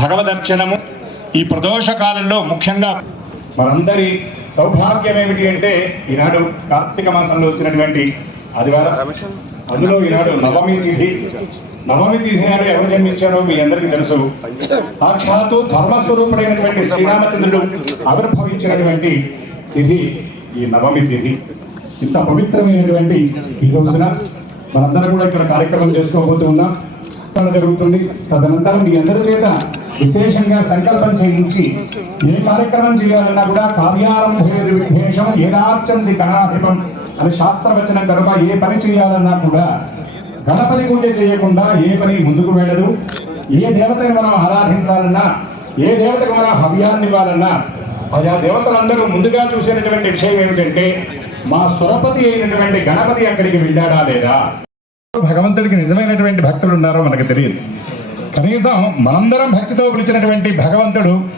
భగవదర్చనము ఈ ప్రదోష కాలంలో ముఖ్యంగా మనందరి సౌభాగ్యం ఏమిటి అంటే ఈనాడు కార్తీక మాసంలో వచ్చినటువంటి ఆదివారం. అందులో ఈనాడు నవమి తిథి. నవమి తిథి నాడు ఎవరు జన్మించారో మీ అందరికీ తెలుసు. సాక్షాత్తు ధర్మస్వరూపుడైనటువంటి శ్రీరామచంద్రుడు ఆవిర్భవించినటువంటి తిథి ఈ నవమి తిథి. ఇంత పవిత్రమైనటువంటి ఈ రోజున మనందరం కూడా ఇక్కడ కార్యక్రమం చేసుకోబోతూ ఉన్నాం. జరుగుతుంది. తదనంతరం మీ అందరి చేత విశేషంగా సంకల్పం చేయించి ఏ కార్యక్రమం చేయాలన్నా కూడా కావ్యారంభే విశేషం ఏదార్చంది గణాధిపం అని శాస్త్రవచనం కనుక ఏ పని చేయాలన్నా కూడా గణపతి గుండె చేయకుండా ఏ పని ముందుకు వెళ్ళదు. ఏ దేవతని మనం ఆరాధించాలన్నా ఏ దేవతకు మనం హవ్యాన్ని ఇవ్వాలన్నా ఆయా దేవతలందరూ ముందుగా చూసినటువంటి విషయం ఏమిటంటే మా సురపతి అయినటువంటి గణపతి అక్కడికి వెళ్ళాడా లేదా? భగవంతుడికి నిజమైనటువంటి భక్తులు ఉన్నారో మనకు తెలియదు. కనీసం మనందరం భక్తితో పిలిచినటువంటి భగవంతుడు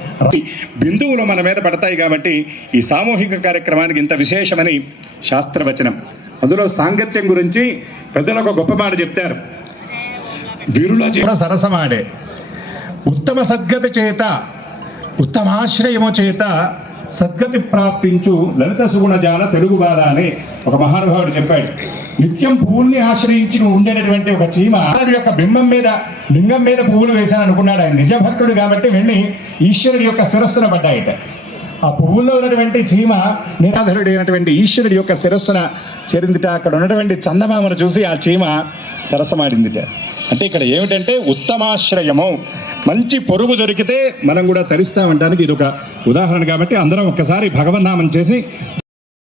బిందువులు మన మీద పడతాయి కాబట్టి ఈ సామూహిక కార్యక్రమానికి ఇంత విశేషమని శాస్త్రవచనం. అందులో సాంగత్యం గురించి పెద్దలకు గొప్ప మాట చెప్తారు. వీరులో కూడా సరసమాడే. ఉత్తమ సద్గతి చేత ఉత్తమాశ్రయము చేత సద్గతి ప్రాప్తించు లలిత సుగుణజాల తెలుగు బాల అని ఒక మహానుభావుడు చెప్పాడు. నిత్యం పువ్వుల్ని ఆశ్రయించి ఉండేటటువంటి ఒక చీమ ఆయన యొక్క బింబం మీద లింగం మీద పువ్వులు వేశాను అనుకున్నాడు ఆయన. నిజ భక్తుడు కాబట్టి వెళ్ళి ఈశ్వరుడి యొక్క శిరస్సున పడ్డాయట. ఆ పువ్వుల్లో ఉన్నటువంటి చీమ నిరాధరుడు అయినటువంటి ఈశ్వరుడి యొక్క శిరస్సున చేరిందిట. అక్కడ ఉన్నటువంటి చందమామను చూసి ఆ చీమ సరసమాడిందిట. అంటే ఇక్కడ ఏమిటంటే ఉత్తమాశ్రయము. మంచి పొరుగు దొరికితే మనం కూడా తరిస్తామంటానికి ఇది ఒక ఉదాహరణ కాబట్టి అందరం ఒక్కసారి భగవన్నామం చేసి